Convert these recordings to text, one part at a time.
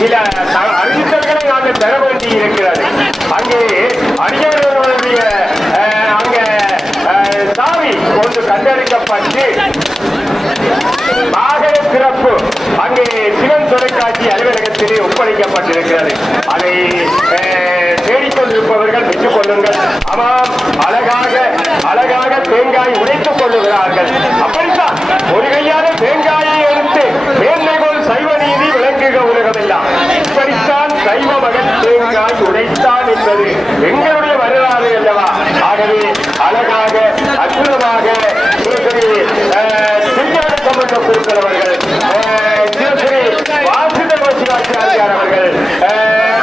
சில அறிவித்தல்களை நாங்கள் பெற வேண்டி இருக்கிறது. அங்கே அடியார்களுடைய அங்கே சாவி கொண்டு கண்டறிக்கப்பட்டு வாகன சிறப்பு அங்கே சிவன் தொலைக்காட்சி அலுவலகத்திலே ஒப்படைக்கப்பட்டிருக்கிறது. அதை தேடிக்கொண்டிருப்பவர்கள் பெற்றுக் கொள்ளுங்கள். ஆமாம், அழகாக தேங்காய் உடைத்துக் கொள்ளுகிறார்கள். அப்படித்தான் ஒரு கையால தேங்காயை எடுத்து மேன்மை போல் சைவ நீதி விளங்குக உலகமெல்லாம். இப்படித்தான் சைவ மகன் தேங்காய் உடைத்தான் என்பது எங்களுடைய வரலாறு அல்லவா? ஆகவே அழகாக அற்புதமாக கொடுக்கிறவர்கள் வாசுதேவ சிவாச்சாரியார் அவர்கள்,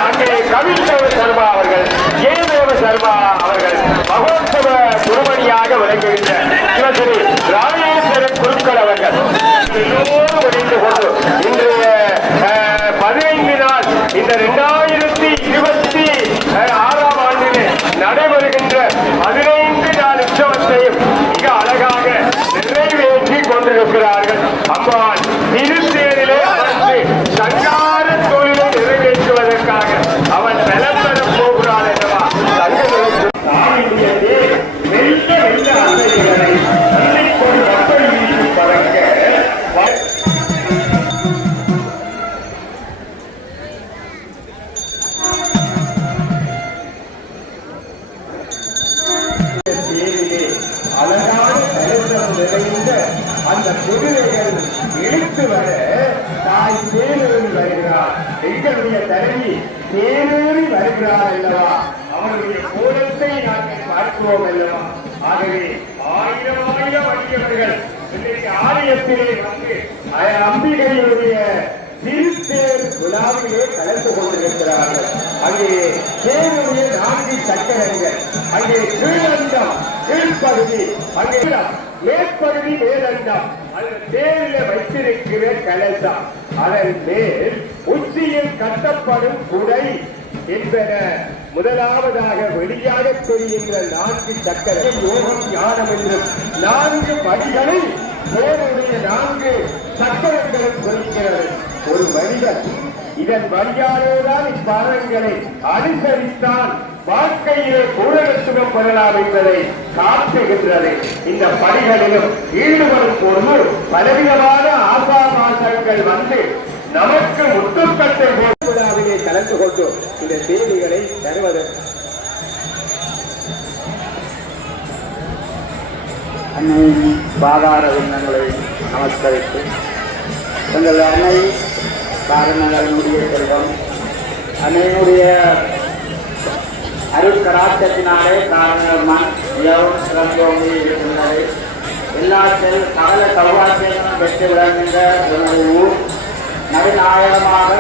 அங்கே கவிதேவ சர்மா அவர்கள், ஜெயதேவ சர்மா அவர்கள் மகோத்சவ குருமணியாக விளங்குகின்ற சிவஸ்ரீ ராமேஸ்வரன் குருக்கள் அவர்கள் எல்லோரும் இணைந்து கொண்டு இன்றைய 15 நாள் இந்த 2026ஆம் ஆண்டிலே நடைபெறுகின்ற 15 நாள் உற்சவத்தையும் மிக அழகாக நிறைவேற்றி கொண்டிருக்கிறார்கள். அம்மாள் திருத்தேரிலே அமர்ந்து சங்கார தொழிலை நிறைவேற்றுவதற்காக அவன் நலம் பெறப் போகிறான் என்றவா தங்களுடைய வெள்ள வெள்ள அசைகளை தன்னைக்கொரு மக்கள் வீசி பறக்க அழகான கலசம் நிறைந்த அந்த குதிரைகள் இழுத்து வர தாய் தேனேறி வருகிறார். எங்களுடைய தலைவி தேனேறி வருகிறார் அல்லவா? அவருடைய கோலத்தை நாங்கள் பார்க்கிறோம் அல்லவா? ஆகவே ஆயிரம் அடியவர்கள் இன்றைக்கு ஆலயத்திலே வந்து அம்பிகையுடைய திருத்தேர் விழாவிலே கலந்து கொண்டிருக்கிறார்கள். அங்கே தேனுடைய 4 சக்கரங்கள், அங்கே கீழண்டம் கீழ்ப்பகுதி, அங்கே மேற்பகுதி மேலண்டம், அந்த தேரில வைத்திருக்கிற கலசம், அதன் மேல் உச்சியில் கட்டப்படும் குடை என்பன முதலாவதாக வெளியாக தெரிகின்ற 4 சக்கரம் யோகம் ஞானம் என்றும் 4 படிகளை தேவனுடைய 4 சக்கரங்களும் குறிக்கிறது. ஒரு மனிதன் இதன் வழியாலேதான் இப்பாடங்களை அனுசரித்தான் வாழ்க்கையிலே பூரணத்துவம் பெறலாம் என்பதை காட்டுகின்றது. இந்த பணிகளிலும் ஈடுபடும் போது பலவிதமான ஆசாபாசங்கள் வந்து நமக்கு முட்டுக்கட்டை விழாவிலே கலந்து கொண்டு இந்த செய்திகளை தருவது. அன்னையின் பாதார விண்ணங்களை நமஸ்கரித்து எங்கள் அன்னை காரணங்களுடைய செல்வம் அன்னையினுடைய அருட்கராட்சத்தினாலே காரணமாக மிகவும் சிறந்தோங்கி இருக்கின்றது. எல்லா சகல சௌவாக்கியங்களும் பெற்று விளங்குகின்ற எனது ஊர் நடுநாயகமாக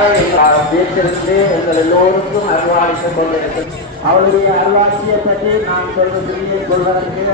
வீட்டிலிருந்து எங்கள் எல்லோருக்கும் அருள்வாளித்துக் கொண்டிருக்கிறது. அவளுடைய அருள்வாட்சியை பற்றி நான் சொல்வதற்கு